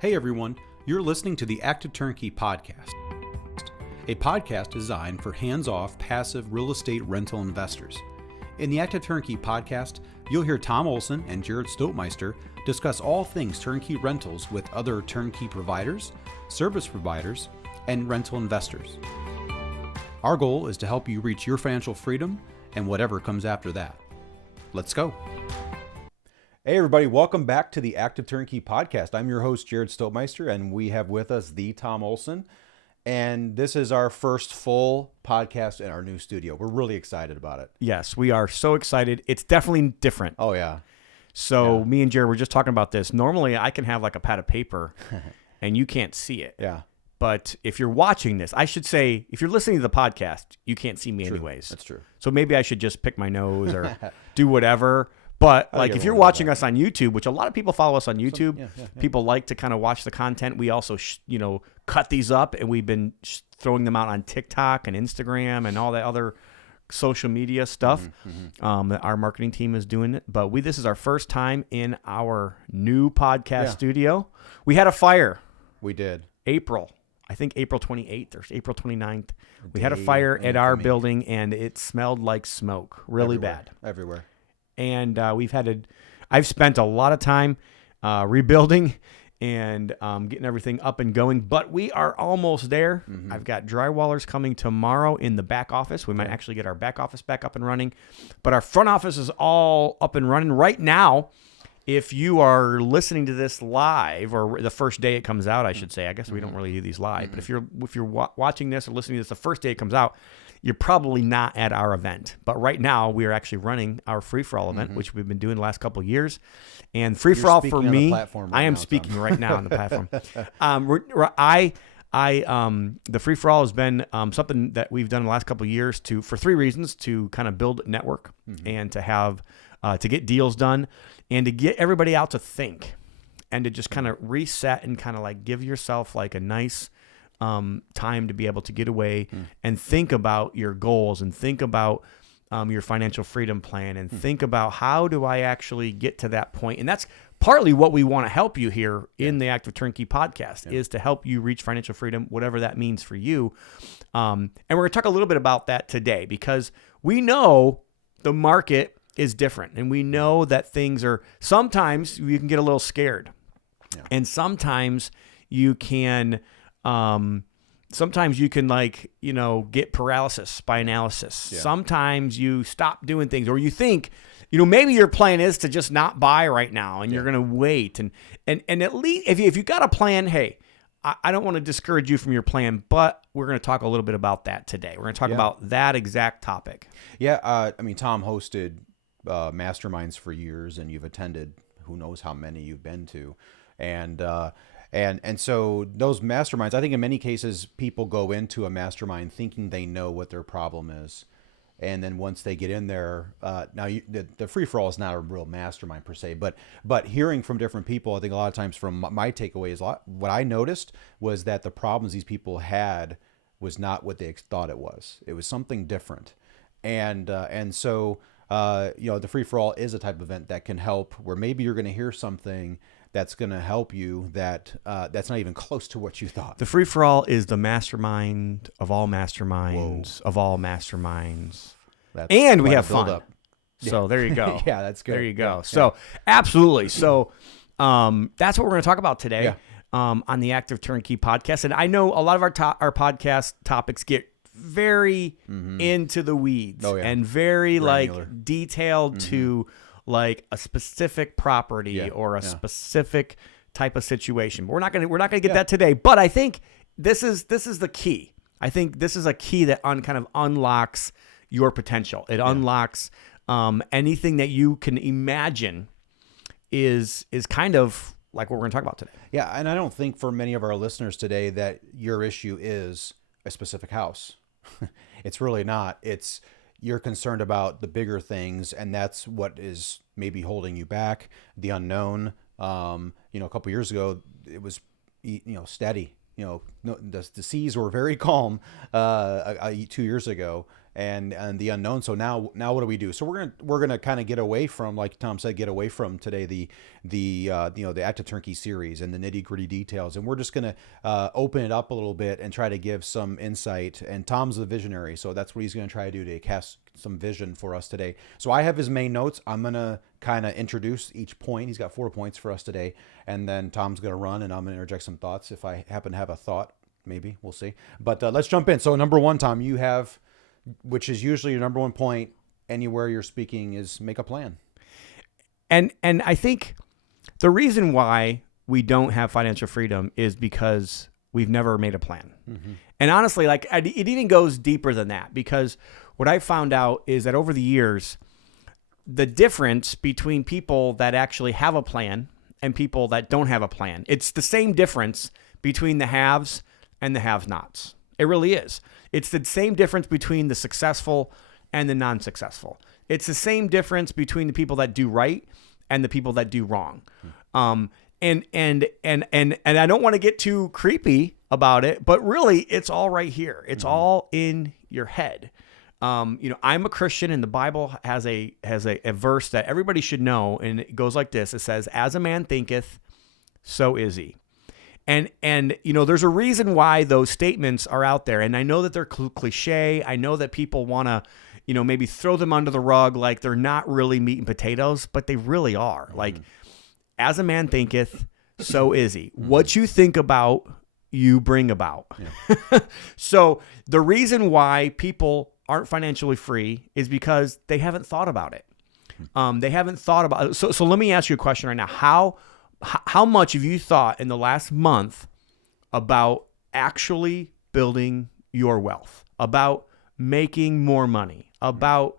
Hey everyone, you're listening to the Active Turnkey Podcast, a podcast designed for hands-off, passive real estate rental investors. In the Active Turnkey Podcast, you'll hear Tom Olson and Jared Stoltmeister discuss all things turnkey rentals with other turnkey providers, service providers, and rental investors. Our goal is to help you reach your financial freedom and whatever comes after that. Let's go. Hey everybody, welcome back to the Active Turnkey Podcast. I'm your host, Jared Stoltmeister, and we have with us the Tom Olson. And this is our first full podcast in our new studio. We're really excited about it. Yes, we are so excited. It's definitely different. Oh, yeah. So me and Jared were just talking about this. Normally, I can have like a pad of paper, and you can't see it. Yeah. But if you're watching this, I should say, if you're listening to the podcast, you can't see me anyways. That's true. So maybe I should just pick my nose or do whatever. But like if you're watching us on YouTube, which a lot of people follow us on YouTube, people like to kind of watch the content. We also, cut these up, and we've been throwing them out on TikTok and Instagram and all that other social media stuff. Our marketing team is doing it. But this is our first time in our new podcast studio. We had a fire. We did. April 28th or April 29th. We had a fire at our building, and it smelled like smoke really bad. Everywhere. And I've spent a lot of time rebuilding and getting everything up and going, but we are almost there. I've got drywallers coming tomorrow in the back office. We might actually get our back office back up and running, but our front office is all up and running right now. If you are listening to this live, or the first day it comes out, I should say, I guess we don't really do these live, but if you're watching this or listening to this the first day it comes out, you're probably not at our event. But right now, we are actually running our free-for-all event, which we've been doing the last couple of years. And free-for-all for me, I am speaking right now on the platform. The free-for-all has been something that we've done the last couple of years for three reasons: to kind of build a network and to have to get deals done and to get everybody out to think and to just kind of reset and kind of like give yourself like a nice time to be able to get away and think about your goals and think about your financial freedom plan and think about how do I actually get to that point. And that's partly what we want to help you here in the Active Turnkey Podcast is to help you reach financial freedom, whatever that means for you. And we're going to talk a little bit about that today because we know the market is different and we know that things are, sometimes you can get a little scared and sometimes you can get paralysis by analysis. Yeah. Sometimes you stop doing things or you think, maybe your plan is to just not buy right now and you're going to wait. And at least if you got a plan, hey, I don't want to discourage you from your plan, but we're going to talk a little bit about that today. We're going to talk about that exact topic. Yeah. Tom hosted masterminds for years and you've attended who knows how many you've been to. And so those masterminds, I think in many cases, people go into a mastermind thinking they know what their problem is. And then once they get in there, the free-for-all is not a real mastermind per se, but hearing from different people, I think a lot of times from my takeaway is what I noticed was that the problems these people had was not what they thought it was. It was something different. And so the free-for-all is a type of event that can help where maybe you're going to hear something that's going to help you that's not even close to what you thought. The free-for-all is the mastermind of all masterminds of all masterminds. And we have fun. So there you go. Yeah, that's good. There you go. So absolutely. So that's what we're going to talk about today on the Active Turnkey Podcast. And I know a lot of our podcast topics get very into the weeds and very granular. Like detailed to like a specific property or a specific type of situation. But we're not gonna get that today. But I think this is the key. I think this is a key that kind of unlocks your potential. It unlocks anything that you can imagine is kind of like what we're gonna talk about today. Yeah, and I don't think for many of our listeners today that your issue is a specific house. It's really not. You're concerned about the bigger things, and that's what is maybe holding you back. The unknown. A couple years ago, it was, steady. the seas were very calm 2 years ago, and the unknown. So now what do we do? So we're gonna kind of get away from, like Tom said, get away from today the Active Turnkey series and the nitty gritty details, and we're just gonna open it up a little bit and try to give some insight. And Tom's the visionary, so that's what he's gonna try to do, to cast some vision for us today. So I have his main notes. I'm gonna kind of introduce each point. He's got 4 points for us today, and then Tom's gonna run, and I'm gonna interject some thoughts if I happen to have a thought. Maybe we'll see. But let's jump in. So number one, Tom, you have, which is usually your number one point anywhere you're speaking, is make a plan. And I think the reason why we don't have financial freedom is because we've never made a plan. Mm-hmm. And honestly, it even goes deeper than that, because what I found out is that over the years, the difference between people that actually have a plan and people that don't have a plan, it's the same difference between the haves and the have-nots. It really is. It's the same difference between the successful and the non-successful. It's the same difference between the people that do right and the people that do wrong. And I don't want to get too creepy about it, but really it's all right here. It's all in your head. I'm a Christian, and the Bible has a verse that everybody should know, and it goes like this. It says, "As a man thinketh, so is he." And there's a reason why those statements are out there. And I know that they're cliche. I know that people want to, maybe throw them under the rug like they're not really meat and potatoes, but they really are. Like, as a man thinketh, so is he. What you think about, you bring about. Yeah. So the reason why people aren't financially free is because they haven't thought about it. They haven't thought about it. So let me ask you a question right now. How much have you thought in the last month about actually building your wealth, about making more money, about,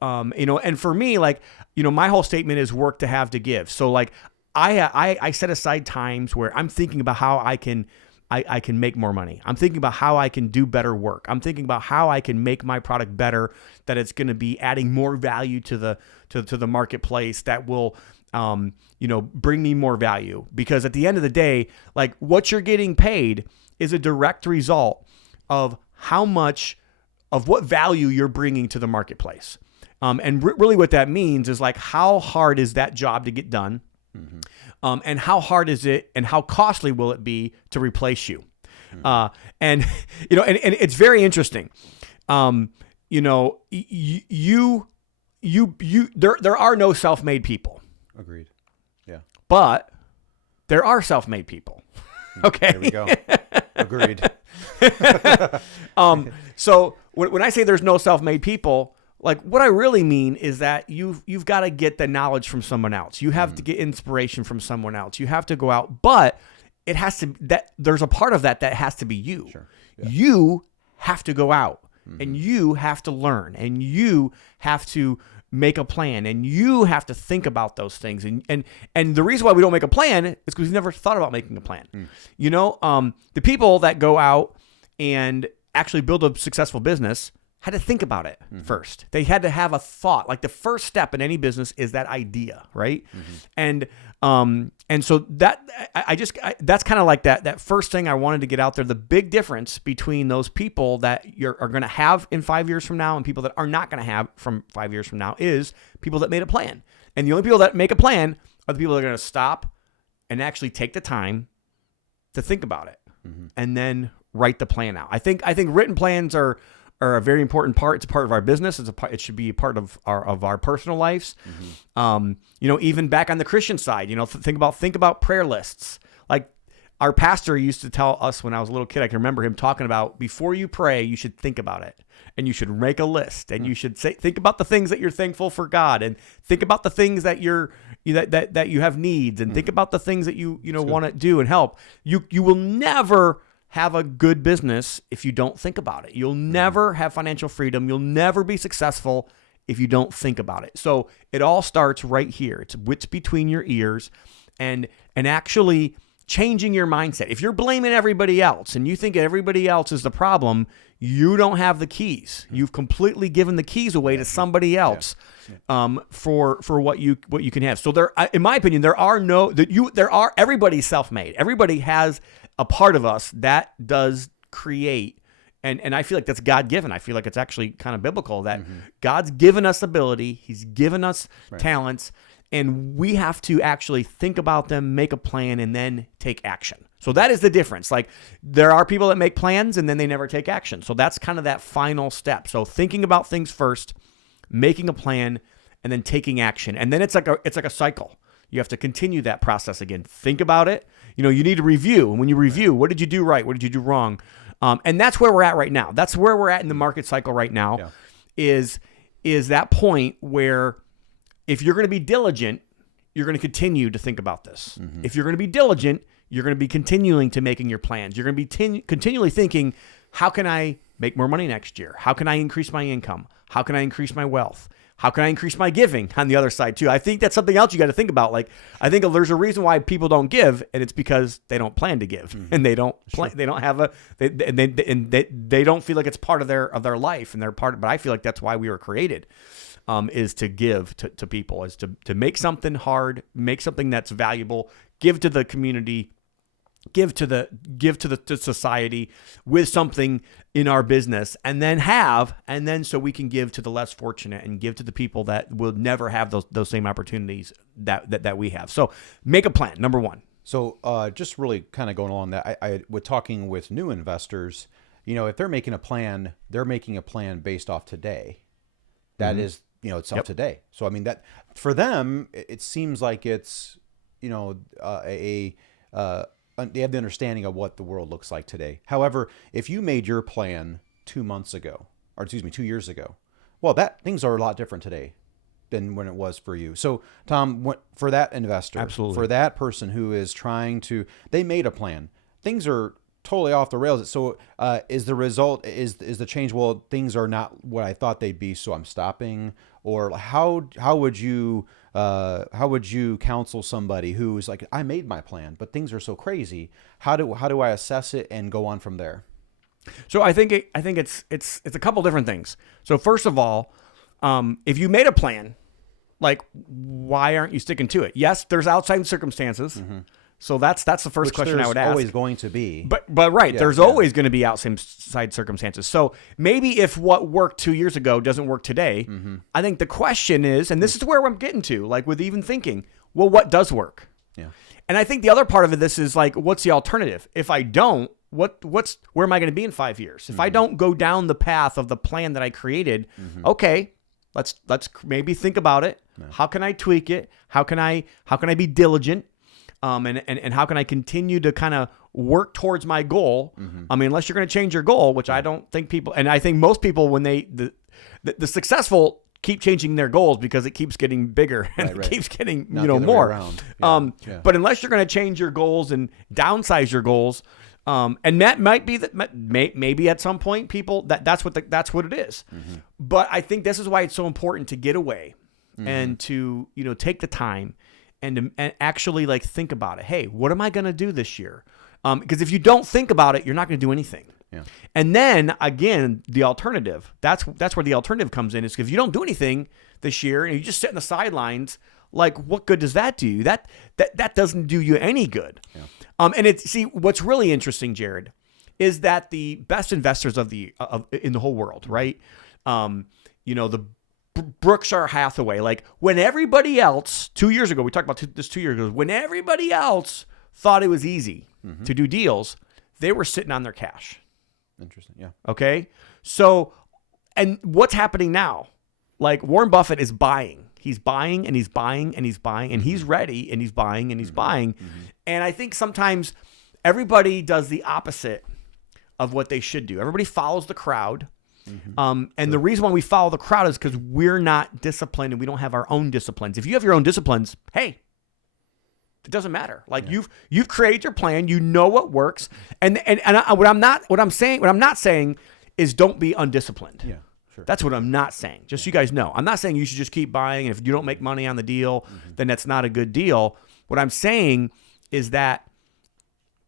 and for me, my whole statement is work to have to give. So I set aside times where I'm thinking about how I can make more money. I'm thinking about how I can do better work. I'm thinking about how I can make my product better, that it's going to be adding more value to the marketplace, that will bring me more value. Because at the end of the day, what you're getting paid is a direct result of how much of what value you're bringing to the marketplace. And really what that means is how hard is that job to get done? Mm-hmm. And how hard is it, and how costly will it be to replace you? Mm-hmm. And it's very interesting. There are no self-made people. Agreed. Yeah. But there are self-made people. Okay. There we go. Agreed. So when I say there's no self-made people, what I really mean is that you've got to get the knowledge from someone else. You have to get inspiration from someone else. You have to go out, but it has to, there's a part of that has to be you. Sure. Yeah. You have to go out, and you have to learn, and you have to make a plan, and you have to think about those things. And the reason why we don't make a plan is because we've never thought about making a plan. The people that go out and actually build a successful business had to think about it first. They had to have a thought. The first step in any business is that idea, right? And so that that's kind of like that first thing I wanted to get out there. The big difference between those people that are going to have in 5 years from now and people that are not going to have from 5 years from now is people that made a plan. And the only people that make a plan are the people that are going to stop and actually take the time to think about it and then write the plan out. I think written plans are a very important part. It's a part of our business. It should be a part of our personal lives. Even back on the Christian side, think about prayer lists. Our pastor used to tell us when I was a little kid, I can remember him talking about, before you pray, you should think about it, and you should make a list, and you should think about the things that you're thankful for God, and think about the things that that you have needs, and think about the things that you want to do and help. You will never have a good business if you don't think about it. You'll never have financial freedom. You'll never be successful if you don't think about it. So it all starts right here. It's what's between your ears, and actually changing your mindset. If you're blaming everybody else and you think everybody else is the problem, you don't have the keys. You've completely given the keys away to somebody else for what you can have. So there, in my opinion, everybody's self-made. Everybody has a part of us that does create, and I feel like that's God-given. I feel like it's actually kind of biblical that God's given us ability. He's given us talents, and we have to actually think about them, make a plan, and then take action. So that is the difference. Like, there are people that make plans and then they never take action. So that's kind of that final step. So thinking about things first, making a plan, and then taking action. And then it's like a cycle. You have to continue that process again. Think about it. You know, you need to review. And when you review, what did you do right? What did you do wrong? And that's where we're at right now. That's where we're at in the market cycle right now, is that point where if you're going to be diligent, you're going to continue to think about this. If you're going to be diligent, you're going to be continuing to making your plans. You're going to be continually thinking, how can I make more money next year? How can I increase my income? How can I increase my wealth? How can I increase my giving on the other side too? I think that's something else you got to think about. Like, I think there's a reason why people don't give, and it's because they don't plan to give, and they don't plan. They don't have they don't feel like it's part of their life, and they're part. But I feel like that's why we were created, is to give to people, is to make something hard, make something that's valuable, give to the community, give to society with something in our business, and then so we can give to the less fortunate and give to the people that will never have those same opportunities that we have. So make a plan, number one. So just really kind of going along that, I with talking with new investors, you know, if they're making a plan, they're making a plan based off today. That is, you know, it's off today. So I mean, that for them, it seems like it's, you know, they have the understanding of what the world looks like today. However, if you made your plan 2 years ago, well, things are a lot different today than when it was for you. So, Tom, for that investor, absolutely, for that person who is they made a plan, things are totally off the rails. So, is the result, is the change, well, things are not what I thought they'd be, so I'm stopping? Or how would you counsel somebody who is like, I made my plan, but things are so crazy? How do I assess it and go on from there? So I think it's a couple different things. So first of all, if you made a plan, like, why aren't you sticking to it? Yes, there's outside circumstances. So that's the first question I would ask. There's always going to be. But right, there's always going to be outside circumstances. So maybe if what worked 2 years ago doesn't work today, I think the question is, and this is where I'm getting to, like with even thinking, well, what does work? Yeah. And I think the other part of this is like, what's the alternative? If I don't, where am I going to be in 5 years? If I don't go down the path of the plan that I created, okay, let's maybe think about it. How can I tweak it? How can I be diligent? And how can I continue to kind of work towards my goal? I mean, unless you're going to change your goal, which I don't think people, and I think most people, when the successful keep changing their goals because it keeps getting bigger and it keeps getting, more. But unless you're going to change your goals and downsize your goals, and that might be maybe at some point people that's what it is. But I think this is why it's so important to get away and to, take the time and actually like think about it. Hey, what am I going to do this year? Because if you don't think about it, you're not going to do anything. Yeah. And then again, the alternative, that's where the alternative comes in, is if you don't do anything this year and you just sit in the sidelines, like, what good does that do you? That doesn't do you any good. Yeah. And what's really interesting, Jared, is that the best investors in the whole world, right? The Berkshire Hathaway, like when everybody else 2 years ago, we talked about this 2 years ago, when everybody else thought it was easy to do deals, they were sitting on their cash. Interesting. Yeah. Okay. So, and what's happening now? Like Warren Buffett is buying. He's buying and he's buying and he's buying and he's ready and he's buying and he's buying. And I think sometimes everybody does the opposite of what they should do. Everybody follows the crowd. And the reason why we follow the crowd is because we're not disciplined and we don't have our own disciplines. If you have your own disciplines, hey, it doesn't matter. Like you've created your plan, you know what works. And what I'm not saying is don't be undisciplined. Yeah, sure. That's what I'm not saying. Just so you guys know. I'm not saying you should just keep buying, and if you don't make money on the deal, then that's not a good deal. What I'm saying is that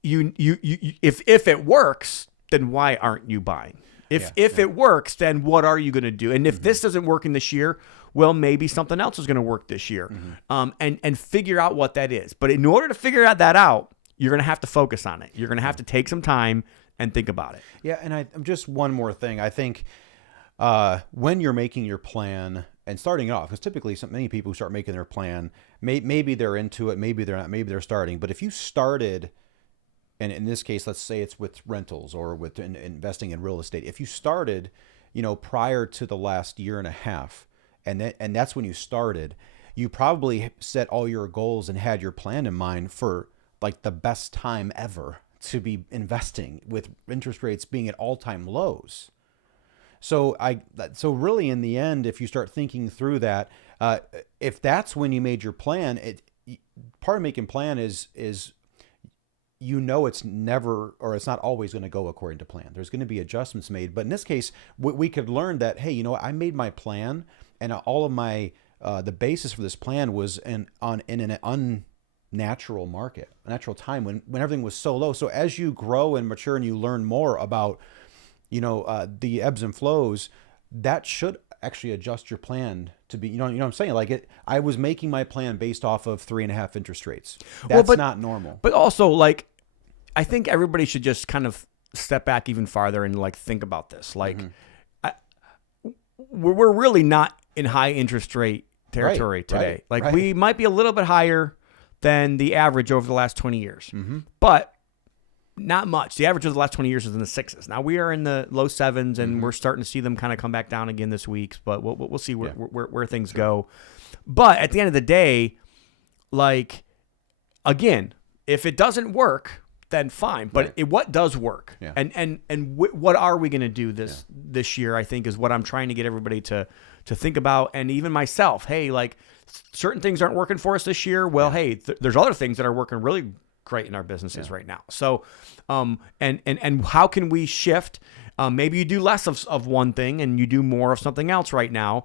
if it works, then why aren't you buying? If it works, then what are you going to do? And if this doesn't work in this year, well, maybe something else is going to work this year. And figure out what that is. But in order to figure that out, you're going to have to focus on it. You're going to have to take some time and think about it. Yeah, and just one more thing. I think when you're making your plan and starting it off, because typically many people who start making their plan, maybe they're into it, maybe they're not, maybe they're starting. But if you started, and in this case, let's say it's with rentals or with investing in real estate, if you started, prior to the last year and a half, and that's when you started, you probably set all your goals and had your plan in mind for like the best time ever to be investing, with interest rates being at all-time lows. So really in the end, if you start thinking through that, if that's when you made your plan, part of making plan is it's never, or it's not always going to go according to plan. There's going to be adjustments made. But in this case, we could learn that, hey, I made my plan, and all of my the basis for this plan was in an unnatural market, a natural time when everything was so low. So as you grow and mature and you learn more about, the ebbs and flows, that should actually adjust your plan to be, what I'm saying? Like I was making my plan based off of 3.5 interest rates. That's not normal. But also, like, I think everybody should just kind of step back even farther and like think about this. Like, we're really not in high interest rate territory today. Like we might be a little bit higher than the average over the last 20 years, but not much. The average of the last 20 years is in the 6s. Now we are in the low 7s, and we're starting to see them kind of come back down again this week, but we'll see where things go. But at the end of the day, like, again, if it doesn't work, then fine. But what does work? Yeah. And what are we going to do this year, I think, is what I'm trying to get everybody to think about, and even myself. Hey, like, certain things aren't working for us this year. Well, hey, there's other things that are working really great in our businesses right now. So, and how can we shift? Maybe you do less of one thing and you do more of something else right now.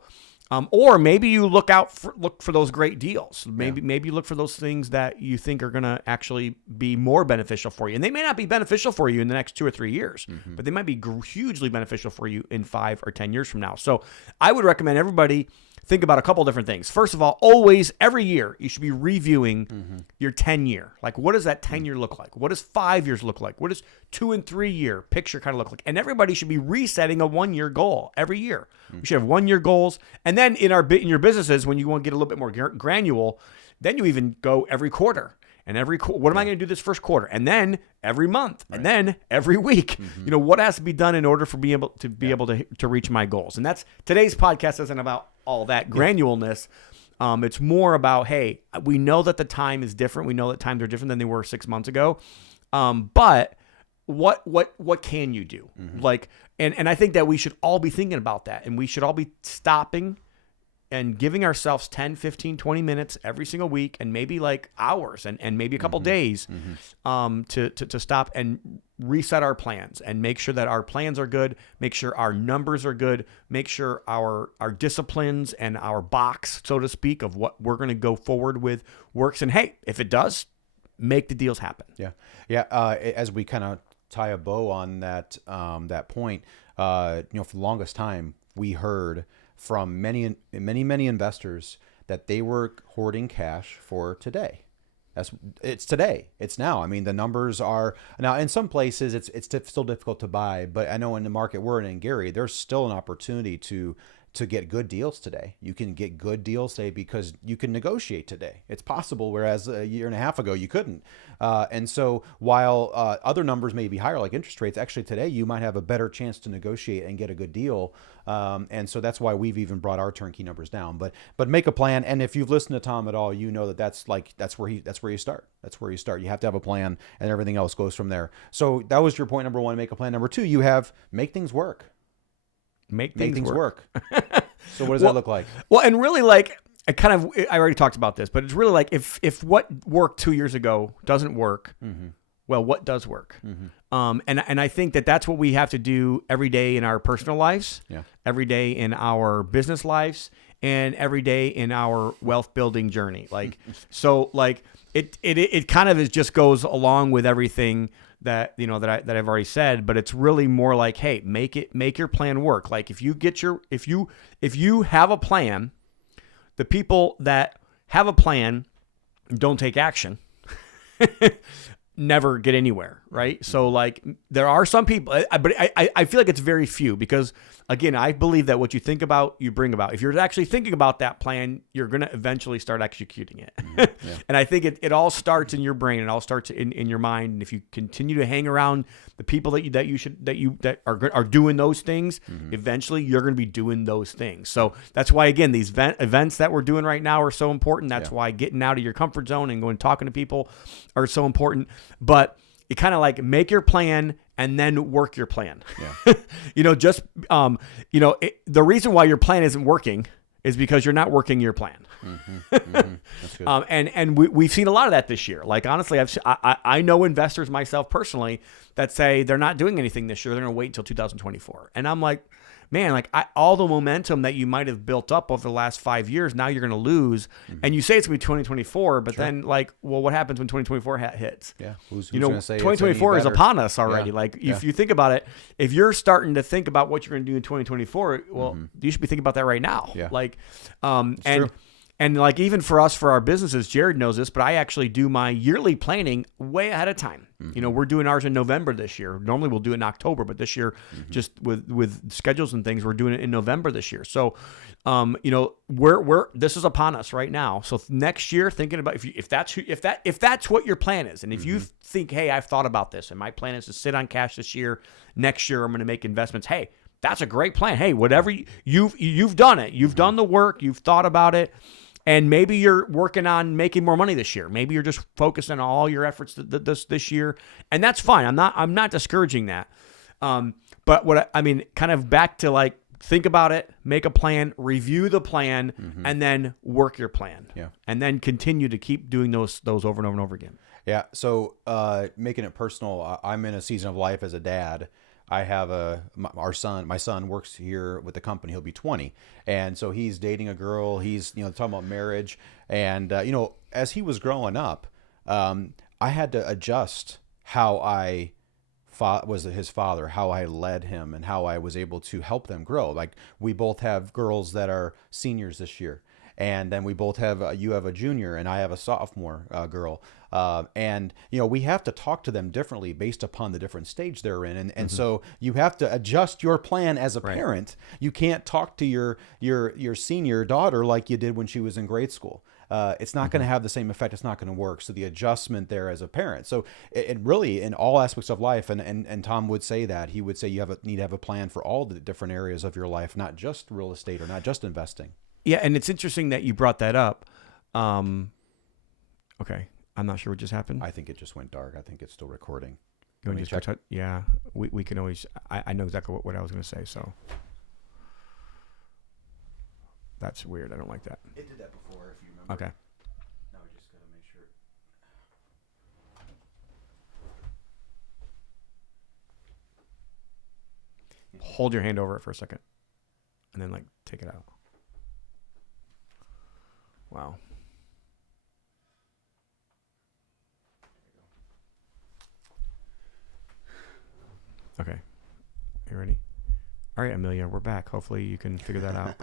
Or maybe you look for those great deals. Maybe you look for those things that you think are going to actually be more beneficial for you. And they may not be beneficial for you in the next 2 or 3 years, but they might be hugely beneficial for you in 5 or 10 years from now. So I would recommend everybody think about a couple different things. First of all, always, every year, you should be reviewing your 10-year. Like, what does that 10-year look like? What does 5 years look like? What does 2 and 3 year picture kind of look like? And everybody should be resetting a 1-year goal every year. We should have 1-year goals. And then in your businesses, when you want to get a little bit more granular, then you even go every quarter. And what am I going to do this first quarter? And then every month, and then every week. What has to be done in order for being able to reach my goals? And today's podcast isn't about all that granularness. It's more about, hey, we know that the time is different. We know that times are different than they were 6 months ago. But what can you do? Like, and I think that we should all be thinking about that, and we should all be stopping and giving ourselves 10, 15, 20 minutes every single week, and maybe like hours and maybe a couple days to stop and reset our plans and make sure that our plans are good, make sure our numbers are good, make sure our disciplines and our box, so to speak, of what we're going to go forward with works. And hey, if it does, make the deals happen. As we kind of tie a bow on that point, for the longest time we heard from many investors that they were hoarding cash for today. It's today. It's now. I mean, the numbers are now in some places it's still difficult to buy, but I know in the market we're in Gary, there's still an opportunity to get good deals today. You can get good deals today because you can negotiate today. It's possible, whereas a year and a half ago you couldn't. And so while other numbers may be higher, like interest rates, actually today you might have a better chance to negotiate and get a good deal. And so that's why we've even brought our turnkey numbers down. But make a plan. And if you've listened to Tom at all, you know that's where you start. That's where you start. You have to have a plan, and everything else goes from there. So that was your point number 1. Make a plan. Number 2, you have make things work. Make things work. So what does that look like? Well, and really, like, I already talked about this, but it's really like if what worked 2 years ago doesn't work, well, what does work? And I think that's what we have to do every day in our personal lives, every day in our business lives, and every day in our wealth building journey. Like, so like it kind of just goes along with everything that I've already said, but it's really more like, hey, make your plan work. Like if you have a plan, the people that have a plan don't take action never get anywhere, right? So like there are some people, but I feel like it's very few because again, I believe that what you think about, you bring about. If you're actually thinking about that plan, you're going to eventually start executing it. Yeah. And I think it all starts in your brain. It all starts in your mind. And if you continue to hang around the people that are doing those things, eventually you're going to be doing those things. So that's why, again, these events that we're doing right now are so important. That's why getting out of your comfort zone and going talking to people are so important. But you kind of like make your plan and then work your plan. Yeah. The reason why your plan isn't working is because you're not working your plan. That's good. And we've seen a lot of that this year. Like, honestly, I know investors myself personally that say they're not doing anything this year. They're going to wait until 2024. And I'm like, man, like all the momentum that you might have built up over the last 5 years, now you're going to lose. And you say it's going to be 2024, but then like, well, what happens when 2024 hits? Yeah. Who's going to say 2024 is upon us already. Yeah. Like if you think about it, if you're starting to think about what you're going to do in 2024, well, you should be thinking about that right now. Yeah. Like, and like even for us, for our businesses, Jared knows this, but I actually do my yearly planning way ahead of time. We're doing ours in November this year. Normally we'll do it in October, but this year, just with schedules and things, we're doing it in November this year. So, this is upon us right now. So next year, thinking about if that's what your plan is, and if you think, hey, I've thought about this, and my plan is to sit on cash this year. Next year, I'm going to make investments. Hey, that's a great plan. Hey, whatever you've done it, you've done the work, you've thought about it. And maybe you're working on making more money this year. Maybe you're just focusing on all your efforts this year, and that's fine. I'm not discouraging that. But kind of back to like think about it, make a plan, review the plan, and then work your plan. Yeah, and then continue to keep doing those over and over and over again. Yeah. So making it personal, I'm in a season of life as a dad. I have my son works here with the company. He'll be 20. And so he's dating a girl. He's, talking about marriage. And, as he was growing up, I had to adjust how I was his father, how I led him and how I was able to help them grow. Like we both have girls that are seniors this year. And then we both have, you have a junior and I have a sophomore girl. And we have to talk to them differently based upon the different stage they're in. And so you have to adjust your plan as a parent. You can't talk to your senior daughter like you did when she was in grade school. It's not going to have the same effect. It's not going to work. So the adjustment there as a parent. So it really, in all aspects of life, and Tom would say that, he would say you need to have a plan for all the different areas of your life, not just real estate or not just investing. Yeah, and it's interesting that you brought that up. Okay, I'm not sure what just happened. I think it just went dark. I think it's still recording. You want to just check? Yeah, we can always. I know exactly what I was going to say. So that's weird. I don't like that. It did that before, if you remember. Okay. Now we just got to make sure. Hold your hand over it for a second, and then take it out. Wow. Okay. You ready? All right, Amelia, we're back. Hopefully you can figure that out.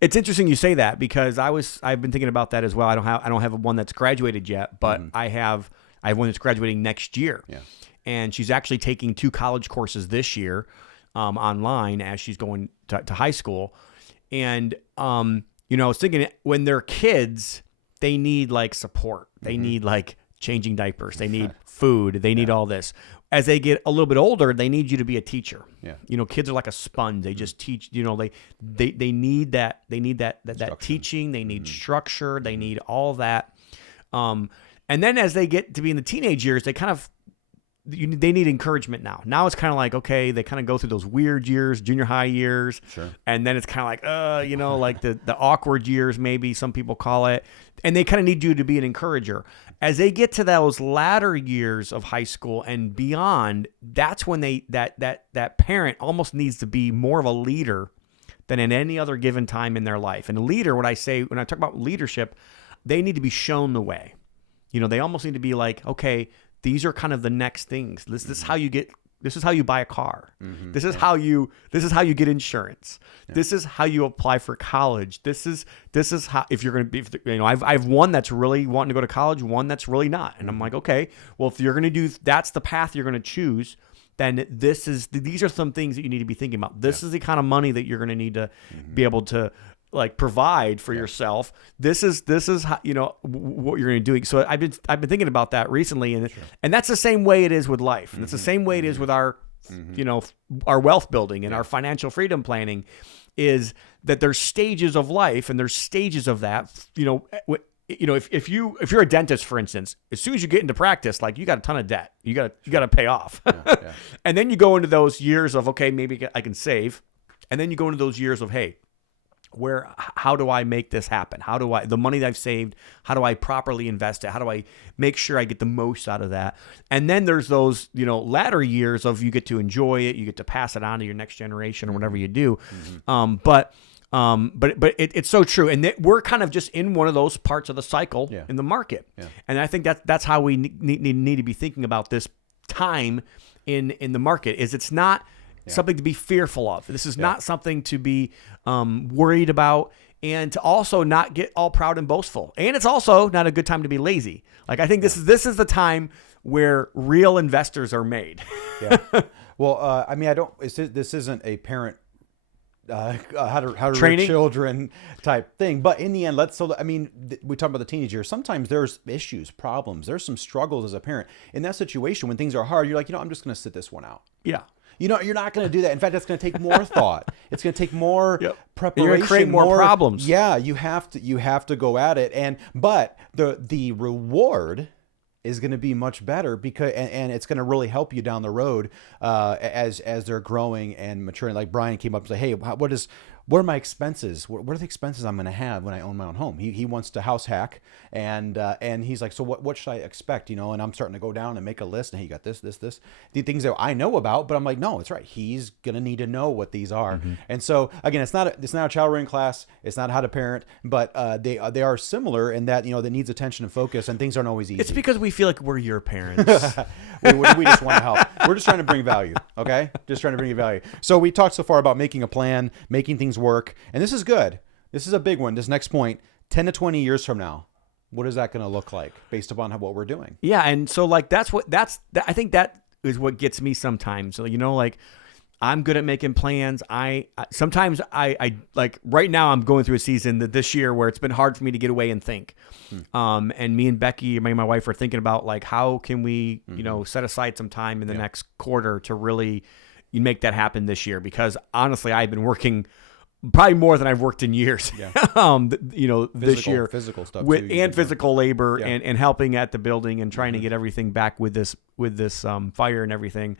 It's interesting you say that because I've been thinking about that as well. I don't have one that's graduated yet, but I have one that's graduating next year. Yeah. And she's actually taking 2 college courses this year online as she's going to high school. And I was thinking when they're kids, they need support. They need changing diapers. They need food. They need all this. As they get a little bit older, they need you to be a teacher. Yeah. Kids are like a sponge. They just teach, they need that. They need that teaching. They need structure. They need all that. And then as they get to be in the teenage years, they need encouragement now. Now it's kind of okay, they kind of go through those weird years, junior high years. Sure. And then it's kind of the awkward years, maybe some people call it. And they kind of need you to be an encourager. As they get to those latter years of high school and beyond, that's when that parent almost needs to be more of a leader than at any other given time in their life. And a leader, when I talk about leadership, they need to be shown the way. They almost need to be okay, these are kind of the next things. This is how you get This is how you buy a car. This is how you get insurance. This is how you apply for college. This is how, if you're going to be, you know, I've one that's really wanting to go to college, one that's really not. And I'm like, okay, well, if you're going to do, that's the path you're going to choose, then these are some things that you need to be thinking about. This is the kind of money that you're going to need to be able to like provide for yourself. This is how, you know, what you're going to do. So I've been thinking about that recently, and that's the same way it is with life. And it's the same way it is with our, you know, our wealth building and our financial freedom planning, is that there's stages of life and there's stages of that, you know. If you're a dentist, for instance, as soon as you get into practice, like you got a ton of debt, you got to pay off. And then you go into those years of, okay, maybe I can save. And then you go into those years of, hey, how do I make this happen? The money that I've saved, how do I properly invest it? How do I make sure I get the most out of that? And then there's those, you know, latter years of you get to enjoy it, you get to pass it on to your next generation or whatever you do. But it's so true. And we're kind of just in one of those parts of the cycle in the market. And I think that's how we need to be thinking about this time in the market. Is it's not something to be fearful of. This is not something to be worried about, and to also not get all proud and boastful. And it's also not a good time to be lazy. Like, I think this is the time where real investors are made. Well, I mean, this isn't a parent how to training rear children type thing, but in the end, we talk about the teenage years. Sometimes there's issues, problems. There's some struggles as a parent in that situation. When things are hard, you're like, you know, I'm just going to sit this one out. You know, you're not going to do that. In fact, it's going to take more thought. It's going to take more preparation. You're going to create more problems. Yeah, you have to go at it, but the reward is going to be much better, because and it's going to really help you down the road as they're growing and maturing. Like Brian came up and said, "Hey, what are my expenses? What are the expenses I'm going to have when I own my own home?" He wants to house hack, and he's like, "So what should I expect?" You know, and I'm starting to go down and make a list. And hey, you got this, the things that I know about, but I'm like, no, it's right. He's going to need to know what these are. And so again, it's not a child rearing class. It's not how to parent, but they are similar in that, you know, that needs attention and focus, and things aren't always easy. It's because we feel like we're your parents. we just want to help. We're just trying to bring value. Okay, just trying to bring you value. So we talked so far about making a plan, making things work, and this is good. This is a big one. This next point, 10 to 20 years from now, what is that going to look like based upon what we're doing? Yeah, and so like I think that is what gets me sometimes. So, you know, like, I'm good at making plans. Sometimes like right now I'm going through a season this year where it's been hard for me to get away and think. And me and Becky, my wife, are thinking about like, how can we, you know, set aside some time in the next quarter to really make that happen this year? Because honestly, I've been working probably more than I've worked in years. You know, this year, physical stuff and physical labor and helping at the building and trying to get everything back with this fire and everything,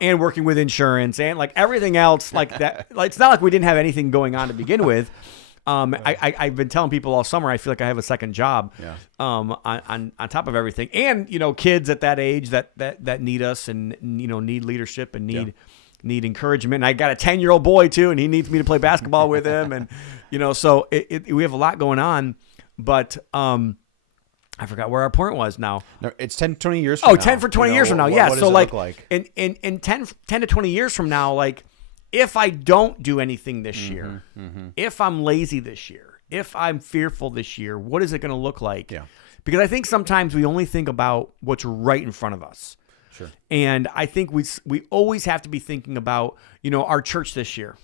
and working with insurance and like everything else like that. Like, it's not like we didn't have anything going on to begin with. I've been telling people all summer, I feel like I have a second job, on top of everything. And, you know, kids at that age that need us and, you know, need leadership and need encouragement. And I got a 10-year-old boy too, and he needs me to play basketball with him. And, you know, so we have a lot going on, but, I forgot where our point was now. No, it's 10, 20 years from now. 10 for 20 years from now. What so like, in 10 to 20 years from now, like, if I don't do anything this year, if I'm lazy this year, if I'm fearful this year, what is it going to look like? Because I think sometimes we only think about what's right in front of us. Sure. And I think we always have to be thinking about, you know, our church this year.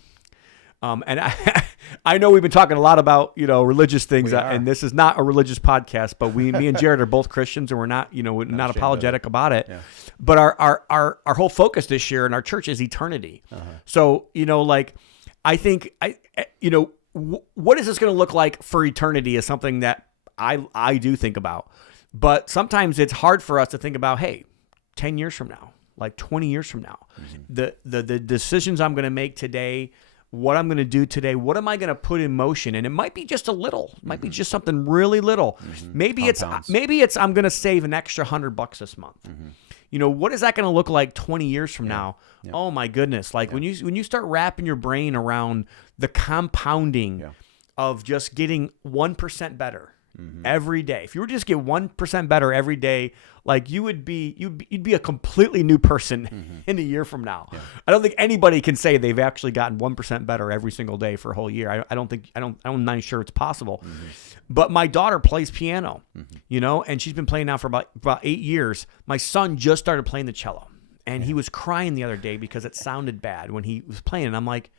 And I know we've been talking a lot about, you know, religious things, and this is not a religious podcast, but me and Jared are both Christians, and we're not, you know, we're not apologetic about it. But our whole focus this year in our church is eternity. So, you know, like, I think you know, what is this going to look like for eternity is something that I do think about. But sometimes it's hard for us to think about, hey, 10 years from now, like 20 years from now, the decisions I'm going to make today, what I'm going to do today, what am I going to put in motion? And it might be just a little, it might be just something really little. Maybe it's I'm going to save an extra $100 this month. You know, what is that going to look like 20 years from now? Oh my goodness. Like when you start wrapping your brain around the compounding of just getting 1% better every day. If you were to just get 1% better every day, like you'd be a completely new person in a year from now. Yeah. I don't think anybody can say they've actually gotten 1% better every single day for a whole year. I'm not sure it's possible. But my daughter plays piano, and she's been playing now for about 8 years. My son just started playing the cello, and he was crying the other day because it sounded bad when he was playing. And I'm like,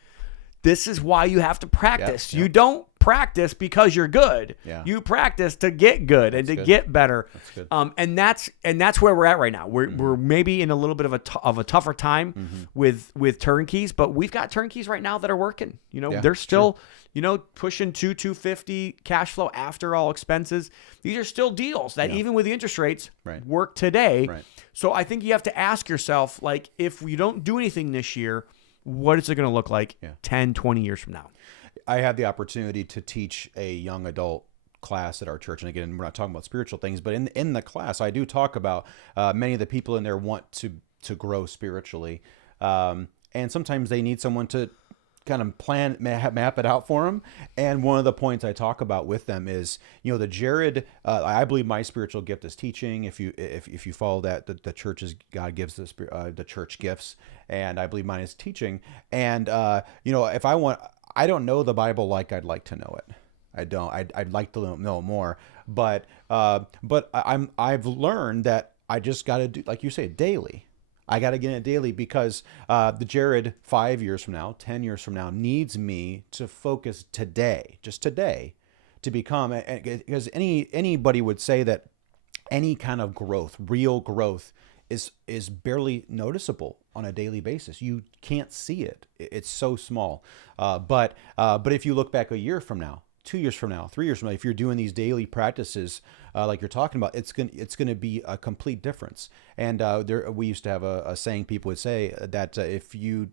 this is why you have to practice. You don't practice because you're good. Yeah. You practice to get good and to get better. That's good. And that's where we're at right now. We're maybe in a little bit of a tougher time with turnkeys, but we've got turnkeys right now that are working. They're still pushing 250 cash flow after all expenses. These are still deals that even with the interest rates work today. Right. So I think you have to ask yourself, like, if we don't do anything this year, what is it going to look like 10, 20 years from now? I had the opportunity to teach a young adult class at our church. And again, we're not talking about spiritual things, but in the class, I do talk about many of the people in there want to grow spiritually. And sometimes they need someone to kind of map it out for them. And one of the points I talk about with them is, the Jared, I believe my spiritual gift is teaching. If you follow that, the church is, God gives the church gifts, and I believe mine is teaching. And, if I don't know the Bible like I'd like to know it. I don't, I'd like to know more, but I've learned that I just got to do, like you say, daily. I got to get in it daily because the Jared 5 years from now, 10 years from now needs me to focus today, just today, to become, because anybody would say that any kind of growth, real growth, is barely noticeable on a daily basis. You can't see it. It's so small. But if you look back a year from now, 2 years from now, 3 years from now, if you're doing these daily practices like you're talking about, it's gonna be a complete difference. And we used to have a saying people would say that if you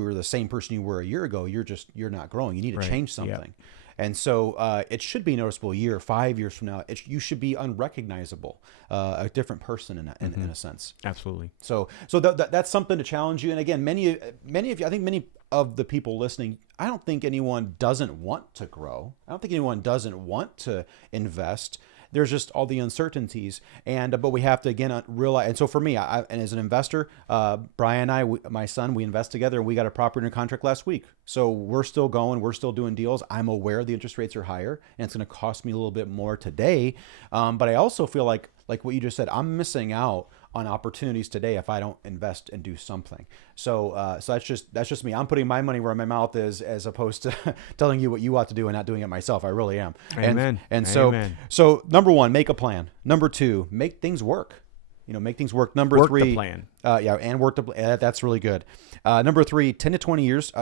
were the same person you were a year ago, you're not growing. You need to change something. Yeah. And so it should be noticeable a year, 5 years from now. You should be unrecognizable, a different person in a sense. Absolutely. So that's something to challenge you. And again, many of you, I think many of the people listening, I don't think anyone doesn't want to grow. I don't think anyone doesn't want to invest. There's just all the uncertainties, but we have to again realize. And so for me, and as an investor, Brian and I, my son, we invest together, and we got a property under contract last week. So we're still going, we're still doing deals. I'm aware the interest rates are higher, and it's going to cost me a little bit more today. But I also feel like what you just said, I'm missing out on opportunities today if I don't invest and do something. So that's just me. I'm putting my money where my mouth is, as opposed to telling you what you ought to do and not doing it myself. I really am. Amen. And Amen. So number one, make a plan. Number two, make things work. Make things work. Number three, the plan. And work the plan. That's really good. Number three, 10 to 20 years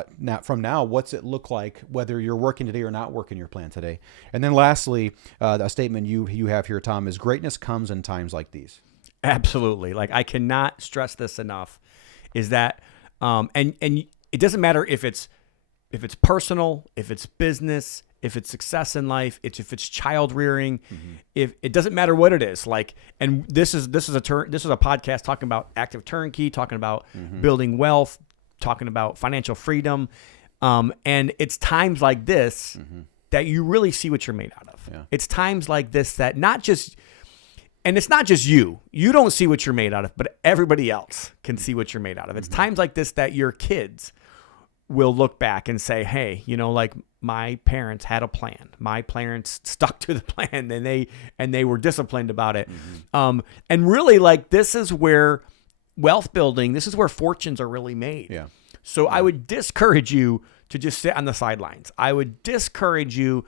from now, what's it look like, whether you're working today or not working your plan today? And then lastly, a statement you have here, Tom, is greatness comes in times like these. Absolutely. Like, I cannot stress this enough, is that, and it doesn't matter if it's personal, if it's business, if it's success in life, if it's child rearing, if it doesn't matter what it is. Like, and this is a podcast talking about active turnkey, talking about building wealth, talking about financial freedom. And it's times like this that you really see what you're made out of. Yeah. It's times like this that and it's not just you. You don't see what you're made out of, but everybody else can see what you're made out of. It's times like this that your kids will look back and say, hey, like, my parents had a plan. My parents stuck to the plan, and they were disciplined about it. And really, like, this is where wealth building, this is where fortunes are really made. Yeah. So I would discourage you to just sit on the sidelines. I would discourage you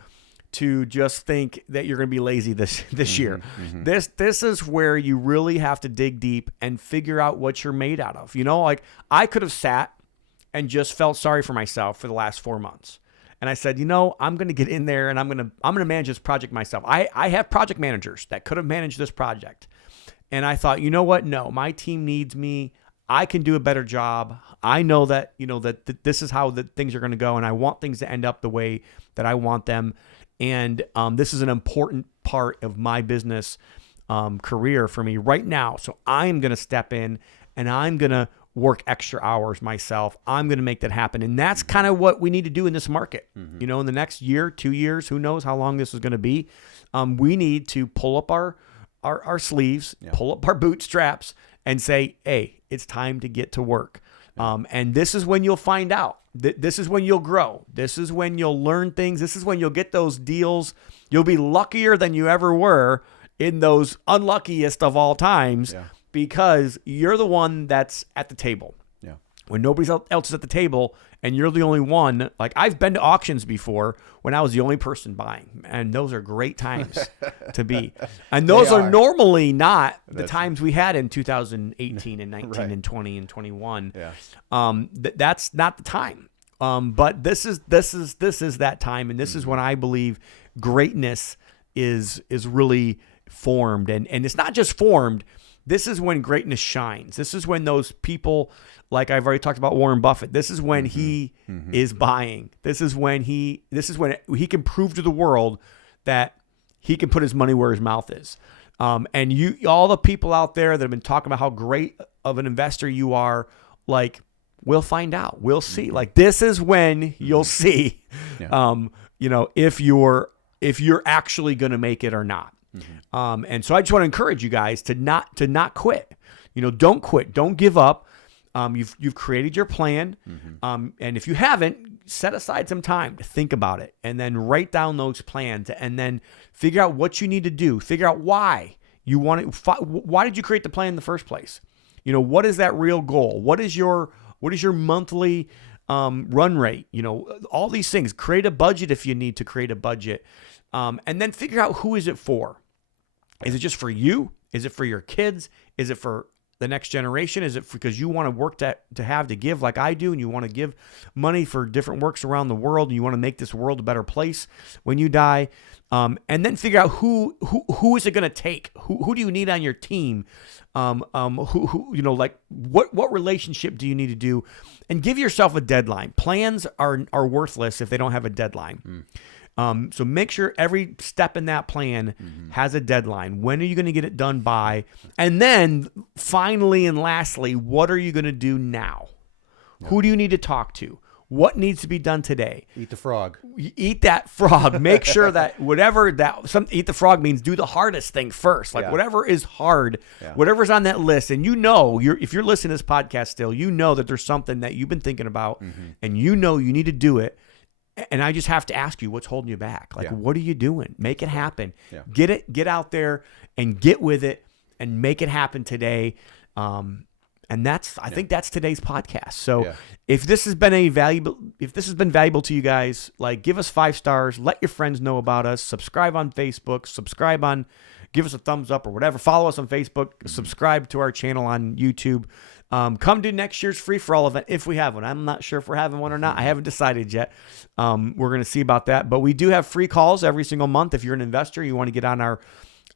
to just think that you're going to be lazy this year. This is where you really have to dig deep and figure out what you're made out of. Like, I could have sat and just felt sorry for myself for the last 4 months. And I said, I'm going to get in there and I'm going to manage this project myself. I have project managers that could have managed this project. And I thought, you know what? No, my team needs me. I can do a better job. I know that, that this is how the things are going to go. And I want things to end up the way that I want them. And this is an important part of my business career for me right now. So I'm going to step in and I'm going to work extra hours myself. I'm going to make that happen. And that's kind of what we need to do in this market. You know, in the next year, 2 years, who knows how long this is going to be. We need to pull up our sleeves, pull up our bootstraps and say, hey, it's time to get to work. And this is when you'll find out. This is when you'll grow. This is when you'll learn things. This is when you'll get those deals. You'll be luckier than you ever were in those unluckiest of all times. Because you're the one that's at the table. When nobody else is at the table and you're the only one. Like, I've been to auctions before when I was the only person buying. And those are great times to be. And those are normally not the times we had in 2018 and 19 and 20 and 21. That's not the time. But this is that time. And this is when I believe greatness is really formed. And it's not just formed. This is when greatness shines. This is when those people, like I've already talked about Warren Buffett, this is when he is buying. This is when he can prove to the world that he can put his money where his mouth is. And you, all the people out there that have been talking about how great of an investor you are, like, we'll find out. We'll see. Like, this is when you'll see, you know, if you're actually going to make it or not. And so I just want to encourage you guys to not quit. You know, don't quit. Don't give up. You've created your plan. And if you haven't, set aside some time to think about it and then write down those plans and then figure out what you need to do. Figure out why you want it. Why did you create the plan in the first place? You know, what is that real goal? What is your monthly run rate? You know, all these things. Create a budget if you need to create a budget. And then figure out who is it for. Is it just for you? Is it for your kids? Is it for the next generation? Is it because you want to work to have to give like I do and you want to give money for different works around the world and you want to make this world a better place when you die? And then figure out who is it going to take? Who do you need on your team? Who you know, like what relationship do you need to do? And give yourself a deadline. Plans are worthless if they don't have a deadline. So make sure every step in that plan has a deadline. When are you going to get it done by? And then finally and lastly, what are you going to do now? Who do you need to talk to? What needs to be done today? Eat the frog. Eat that frog. Make sure that eat the frog means do the hardest thing first. Like whatever is hard, whatever's on that list. And you know, if you're listening to this podcast still, you know that there's something that you've been thinking about and you know you need to do it. And I just have to ask you, what's holding you back? Like, what are you doing? Make it happen. Get out there and get with it and make it happen today. And I think that's today's podcast. So if this has been valuable to you guys, like, give us 5 stars, let your friends know about us, subscribe on Facebook, give us a thumbs up or whatever, follow us on Facebook, subscribe to our channel on YouTube. Come to next year's free-for-all event if we have one. I'm not sure if we're having one or not. I haven't decided yet. We're going to see about that. But we do have free calls every single month. If you're an investor, you want to get on our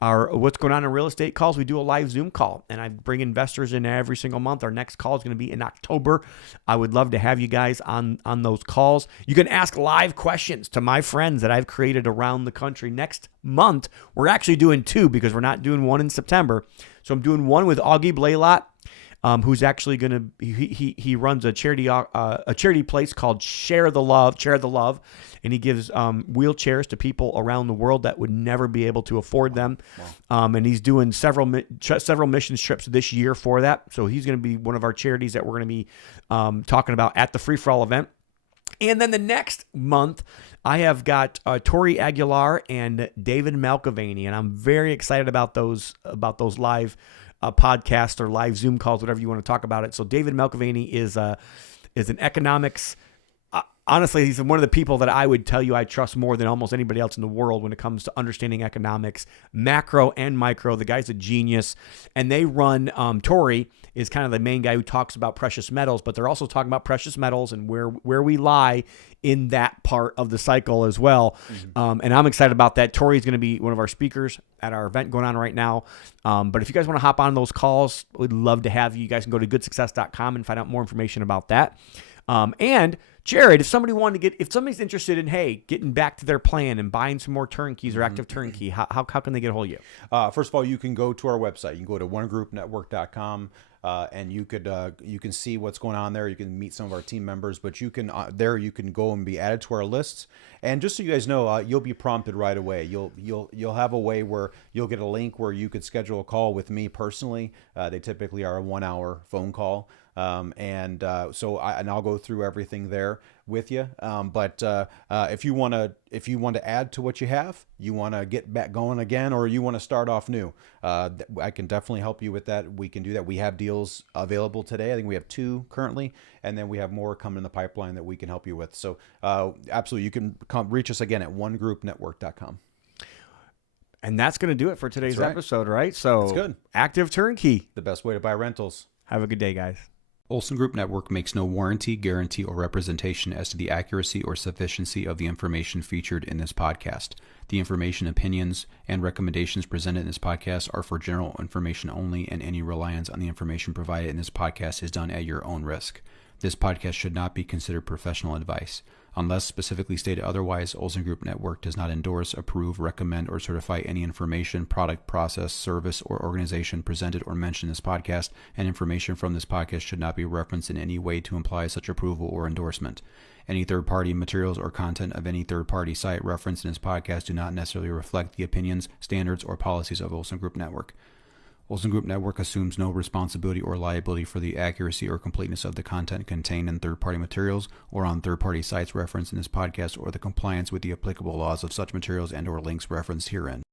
what's going on in real estate calls, we do a live Zoom call. And I bring investors in every single month. Our next call is going to be in October. I would love to have you guys on those calls. You can ask live questions to my friends that I've created around the country. Next month, we're actually doing 2 because we're not doing 1 in September. So I'm doing 1 with Augie Blaylock. Who's actually going to, he runs a charity place called Share the Love, and he gives wheelchairs to people around the world that would never be able to afford them. And he's doing several mission trips this year for that. So he's going to be one of our charities that we're going to be talking about at the Free For All event. And then the next month, I have got Tori Aguilar and David Malcavani, and I'm very excited about those live podcast or live Zoom calls, whatever you want to talk about it. So David Malcavani is an economics. Honestly, he's one of the people that I would tell you I trust more than almost anybody else in the world when it comes to understanding economics, macro and micro. The guy's a genius, and they run. Tori is kind of the main guy who talks about precious metals, but they're also talking about precious metals and where we lie in that part of the cycle as well. And I'm excited about that. Tori is going to be one of our speakers at our event going on right now. But if you guys want to hop on those calls, we'd love to have you. You guys can go to goodsuccess.com and find out more information about that. And Jared, if somebody's interested in, getting back to their plan and buying some more turnkeys or active turnkey, how can they get a hold of you? First of all, you can go to our website. You can go to onegroupnetwork.com. and you can see what's going on there. You can meet some of our team members, but you can you can go and be added to our lists. And just so you guys know, you'll be prompted right away. You'll have a way where you'll get a link where you could schedule a call with me personally. They typically are a 1-hour phone call. And I'll go through everything there with you. But if you want to add to what you have, you want to get back going again, or you want to start off new, I can definitely help you with that. We can do that. We have deals available today. I think we have 2 currently, and then we have more coming in the pipeline that we can help you with. So absolutely, you can reach us again at onegroupnetwork.com. And that's going to do it for today's episode, right? So that's good. Active Turnkey, the best way to buy rentals. Have a good day, guys. Olson Group Network makes no warranty, guarantee, or representation as to the accuracy or sufficiency of the information featured in this podcast. The information, opinions, and recommendations presented in this podcast are for general information only, and any reliance on the information provided in this podcast is done at your own risk. This podcast should not be considered professional advice. Unless specifically stated otherwise, Olson Group Network does not endorse, approve, recommend, or certify any information, product, process, service, or organization presented or mentioned in this podcast, and information from this podcast should not be referenced in any way to imply such approval or endorsement. Any third-party materials or content of any third-party site referenced in this podcast do not necessarily reflect the opinions, standards, or policies of Olson Group Network. Olson Group Network assumes no responsibility or liability for the accuracy or completeness of the content contained in third-party materials or on third-party sites referenced in this podcast, or the compliance with the applicable laws of such materials and/or links referenced herein.